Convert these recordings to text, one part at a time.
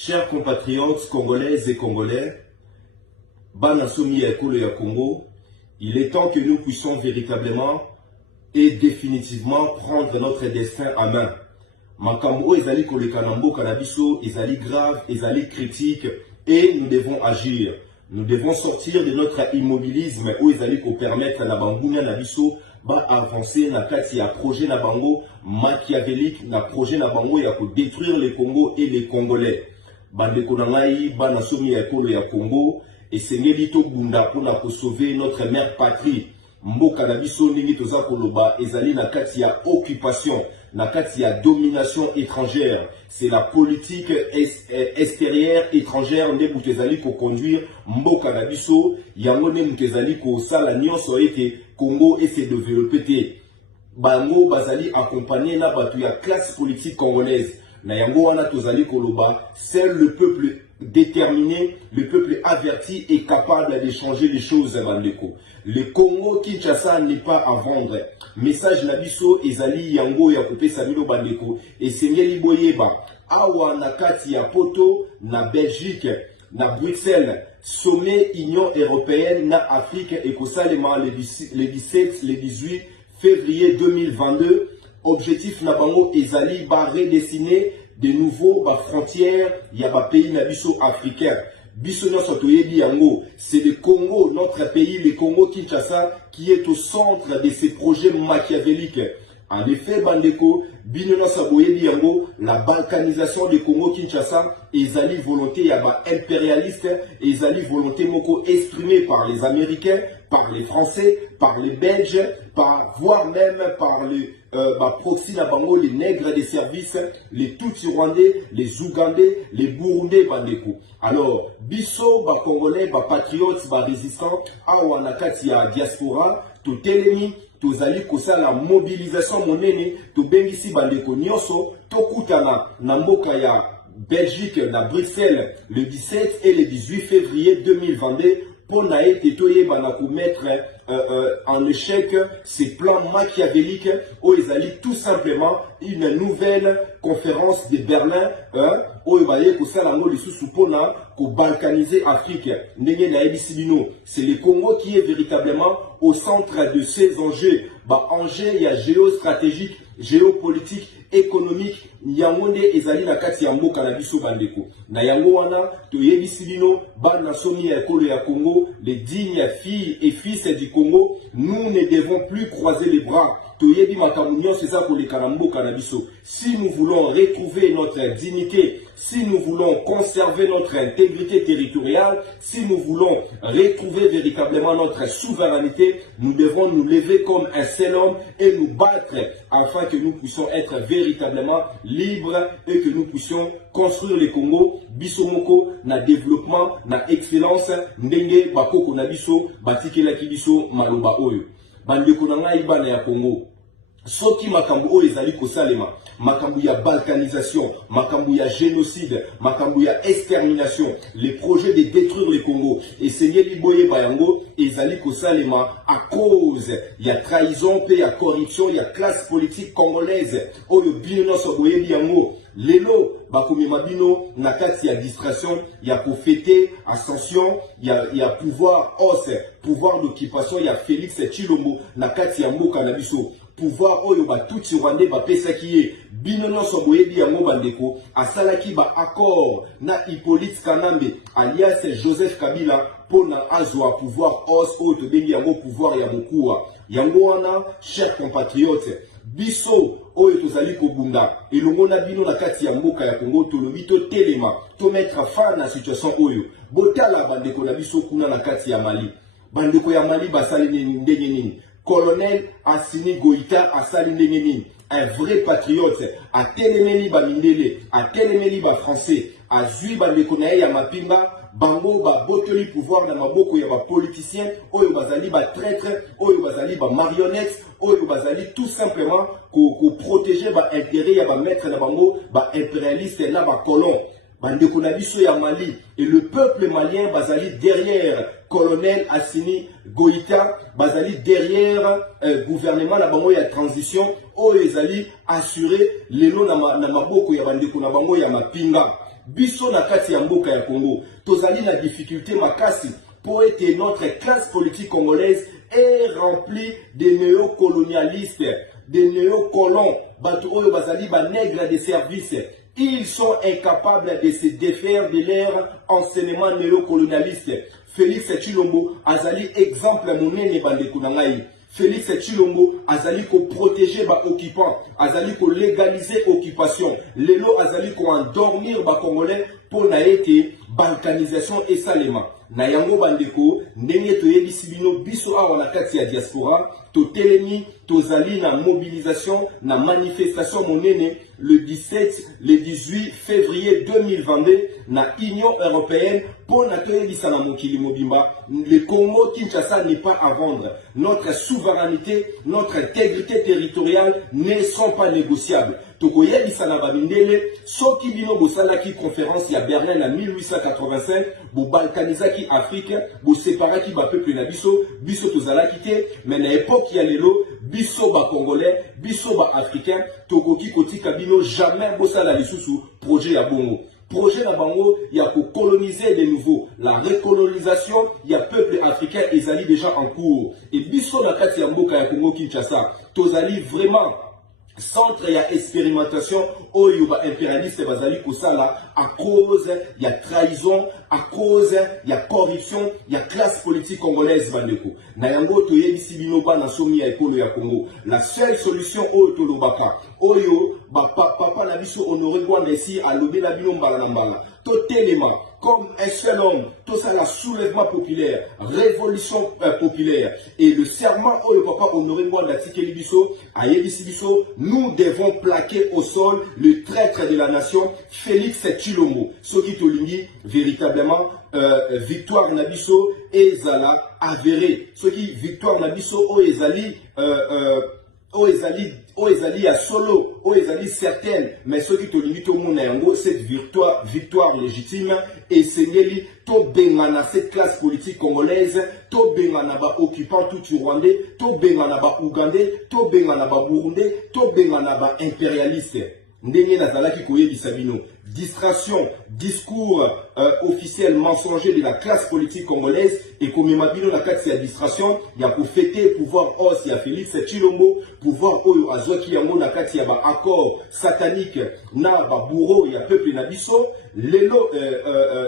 Chers compatriotes congolaises et congolais, Banasomi Ekolo ya Congo, il est temps que nous puissions véritablement et définitivement prendre notre destin à main. Makambo ezali kolekanambo kanabiso, ezali grave, ezali critique et nous devons agir. Nous devons sortir de notre immobilisme où ezali ko permettre na bangunya na biso ba avancer na kati ya projet na bango machiavélique na projet na bango ya ko détruire le Congo et les Congolais. Bandeko na ngai Banasomi Ekolo ya Congo et sengeli to bunda pour la sauver notre mère patrie. Mboka na biso ndingi toza koloba ezali na kati ya occupation, na kati ya domination étrangère. C'est la politique extérieure étrangère nde butu ezali ko conduire mboka na biso yango nde butu ezali ko sala nyonso ete Congo et se développer te. Bango bazali accompagné na batu ya classe politique congolaise. Na yango wana tozali koloba, seul le peuple déterminé, le peuple averti est capable de changer les choses bandeko. Le Congo Kinshasa n'est pas à vendre. Message nabiso ezali yango ya kopesa bino bandeko. Esengeli boyeba awa na kati ya poto na Belgique, na Bruxelles, sommet Union européenne na Afrique et kosalema le 17, le 18 février 2022. Objectif na bango ezali ba redessiner de nouveau ba frontières ya ba pays na biso africain. Biso nyonso toyebi yango, c'est le Congo, notre pays, le Congo Kinshasa, qui est au centre de ces projets machiavéliques. En effet, bandeko, bino nyonso boyebi yango, la balkanisation du Congo Kinshasa ezali volonté ya ba impérialiste, ezali volonté moko exprimée par les Américains, par les Français, par les Belges, voire même par les proxy na bango, les nègres des services, les Tutsi rwandais, les Ougandais, les Burundais bandeko. Alors, biso ba Congolais, ba patriotes, ba résistants, awa na kati ya diaspora, to telemi, tozali kosala mobilisation monene, to bengisi bandeko nyonso, to kutana na mboka ya Belgique, na Bruxelles, le 17 et le 18 février 2022, pour mettre en échec ces plans machiavéliques où ils allaient tout simplement une nouvelle conférence de Berlin où ils allaient balkaniser l'Afrique. C'est le Congo qui est véritablement au centre de ces enjeux. Enjeux géostratégiques, géopolitique, économique, yangonde ezali na kati ya mboka na biso bandeko. Na yango wana toyebisi bino Banasomi Ekolo ya Congo, les dignes filles et fils du Congo, nous ne devons plus croiser les bras. Toyebi makambo nyonso eza koleka na mboka na biso. Si nous voulons retrouver notre dignité, si nous voulons conserver notre intégrité territoriale, si nous voulons retrouver véritablement notre souveraineté, nous devons nous lever comme un seul homme et nous battre afin que nous puissions être véritablement libres et que nous puissions construire le Congo, bisomoko, na développement, na excellence, ndenge bakoko na biso, batikelaki biso maloba oyo. Bandeko na ngai bana ya Congo. Soki makambo oyo ezali kosalema, makambo ya balkanisation, makambo ya génocide, makambo ya extermination, les projets de détruire le Congo, et sengeli boye bayango ezali kosalema à cause ya trahison pe ya corruption ya classe politique congolaise oyo bino nyonso boyebi yango. Lelo bakomema bino na kati ya distraction ya kofete ascension ya pouvoir os, pouvoir d'occupation ya Félix Tshilombo na kati ya mboka na biso. Pouvoir oyo ba Tutsi rwandais ba pesaki ye bino nyonso boyebi yango bandeko asalaki ba accord na Hippolyte Kanambe alias Joseph Kabila pona azwa pouvoir os oyo tobengi yango pouvoir ya mokuwa. Yango wana, chers compatriotes, biso oyo tozali kobunda elongo na bino na kati ya mboka ya Congo tolobi to telema to mettre fin na situation oyo. Botala bandeko na biso kuna na kati ya Mali. Bandeko ya Mali basali ndenge nini? Colonel Assimi Goïta asali ndenge nini? Un vrai patriote, a telemeli ba mindele, a telemeli ba français, a zui bandeko na ye ya mapimba, bango ba botoli pouvoir na maboko ya ba politiciens, oyo bazali ba traître, oyo bazali ba marionnettes, oyo bazali tout simplement ko protéger ba intérêt ya ba maître na bango, ba impérialiste na ba colon. Bandeko na biso ya Mali et le peuple malien bazali derrière colonel Assimi Goïta, bazali derrière gouvernement na bango ya transition oyo ezali assurer lelo na maboko ya bandeko na bango ya mapinga. biso na kati ya mboka ya Congo tozali na difficulté makasi pour que notre classe politique congolaise est remplie de néocolonialistes, de néocolons, bato oyo bazali ba nègres de service. Ils sont incapables de se défaire de leur enseignement néocolonialiste. Félix Tshilombo azali exemple monene bandeko na ngai. Félix Tshilombo azali ko protéger ba occupants, azali ko légaliser occupation. Lelo azali ko endormir ba congolais pour na ete balkanisation et salema. Na yango bandeko ndenge toyebisi bino biso awa na kati ya diaspora totelemi tozali na mobilisation na manifestation monene le 17 le 18 février 2022 na Union européenne pour na toyebisa na mokili mobimba le Congo Kinshasa n'est pas à vendre. Notre souveraineté, notre intégrité territoriale ne sont pas négociables. Tokoyebisa na babindele soki bino bosalaki conférence ya Berlin en 1885 bo balkanisaki Afrique bo séparaki ba peuple na biso biso tozalaki te mais na époque ya lelo biso ba congolais biso ba africain tokoki kotika bino jamais bosala lisusu projet ya bongo. Projet na bango ya ko coloniser de nouveau. La recolonisation ya peuple africain ezali déjà en cours. Et biso na kati ya mboka ya Congo Kinshasa tozali vraiment centre ya expérimentation oyo ba impérialiste bazali kosala à cause ya trahison, à cause ya corruption ya classe politique congolaise bandeko. Na yango toyebisi bino ba na somi ya ekolo ya Congo. La seule solution oyo tolobaka oyo ba papa na biso Honoré Gwanda ici a lobé la bino mbala na mbala. Totelema comme un seul homme, tout ça la soulèvement populaire, révolution populaire. Et le serment au papa Honoré Gwanda Tikeli Biso, à Yebisi Biso, nous devons plaquer au sol le traître de la nation, Félix Tshilombo. Ce qui tolingi véritablement victoire Nabiso et Zala avéré. Ce qui victoire Nabiso o Ezali Oezali à solo, Oezali certaine, mais ceux qui te limitent au monde, cette victoire légitime, et Seigneli, to bengana cette classe politique congolaise, to bengana ba occupant tout Rwandais, to bengana ba Ougandais, to bengana ba Burundais, to bengana ba impérialiste. Ndenge nazalaki koyebisa bino distraction, discours officiel mensonger de la classe politique congolaise et comme mabino na kati ya distraction ya pour fêter pouvoir os ya Félix Tshilombo pouvoir oyo azwaki yango na kati ya ba accord satanique na ba bourreau ya peuple na biso lelo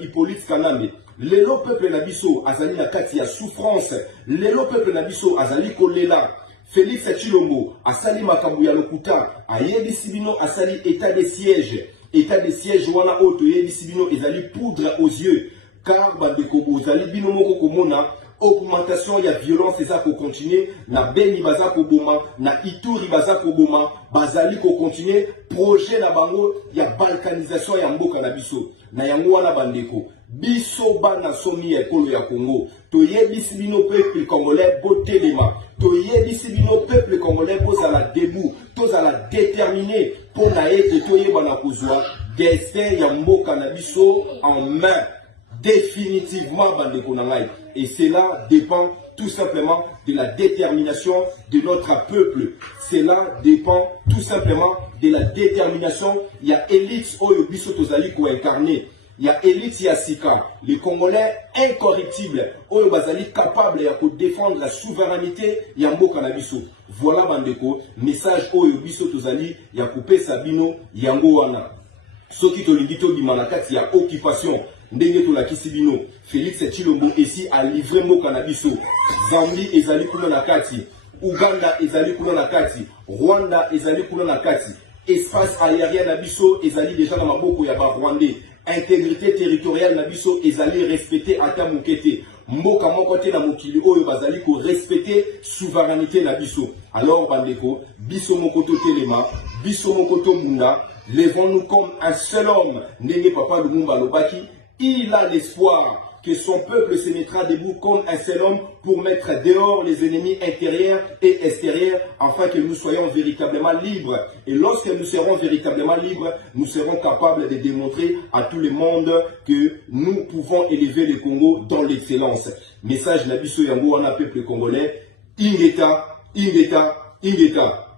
Hippolyte Kanambe lelo peuple na biso azali na kati ya souffrance lelo peuple na biso azali kolela Félix Tshilombo asali makambo ya lokuta ayebisi bino asali état de siège wana oto yebisi bino ezali poudre aux yeux car bandeko bozali bino moko komona augmentation ya violence eza ko continuer na Beni baza ko boma na Ituri baza ko boma bazali ko continuer projet na bango ya balkanisation ya mboka na biso na yango wana bandeko biso bana somi ya ekolo ya Congo toyebisi bino peuple congolais botelema toyebisi bino peuple congolais bozala debout tozala déterminé pour na ete toyeba na kozwa destin ya mboka na biso en main définitivement bandeko na ngai et cela dépend tout simplement de la détermination de notre peuple. Cela dépend tout simplement de la détermination. Il y a élite oyo biso tozali ko incarner. Il y a élite Yassika, les Congolais incorruptibles, oyo bazali capable ya ko défendre la souveraineté ya mboka na biso. Voilà bandeko, message oyo biso tozali ya couper sabino yango wana. Soki tolingi to bimana kati ya occupation ndenge tolakisi bino Félix Tshilombo ici a livré mboka na biso. Zambie ezali kuna na kati, Uganda ezali kuna na kati, Rwanda ezali kuna na kati. Espace aérien na biso ezali déjà na maboko ya ba Rwandais. Intégrité territoriale na biso ezali respecté ata mokete. Mboka moko te na mokili oyo bazali ko respecter souveraineté na biso. Alors bandeko, biso moko to telema, biso moko to munda, levons-nous comme un seul homme. Ndenge papa Lumumba lobaki, il a l'espoir que son peuple se mettra debout comme un seul homme pour mettre dehors les ennemis intérieurs et extérieurs afin que nous soyons véritablement libres. Et lorsque nous serons véritablement libres, nous serons capables de démontrer à tout le monde que nous pouvons élever le Congo dans l'excellence. Message Nabiso Yango wana peuple congolais, Ingeta, Ingeta, Ingeta.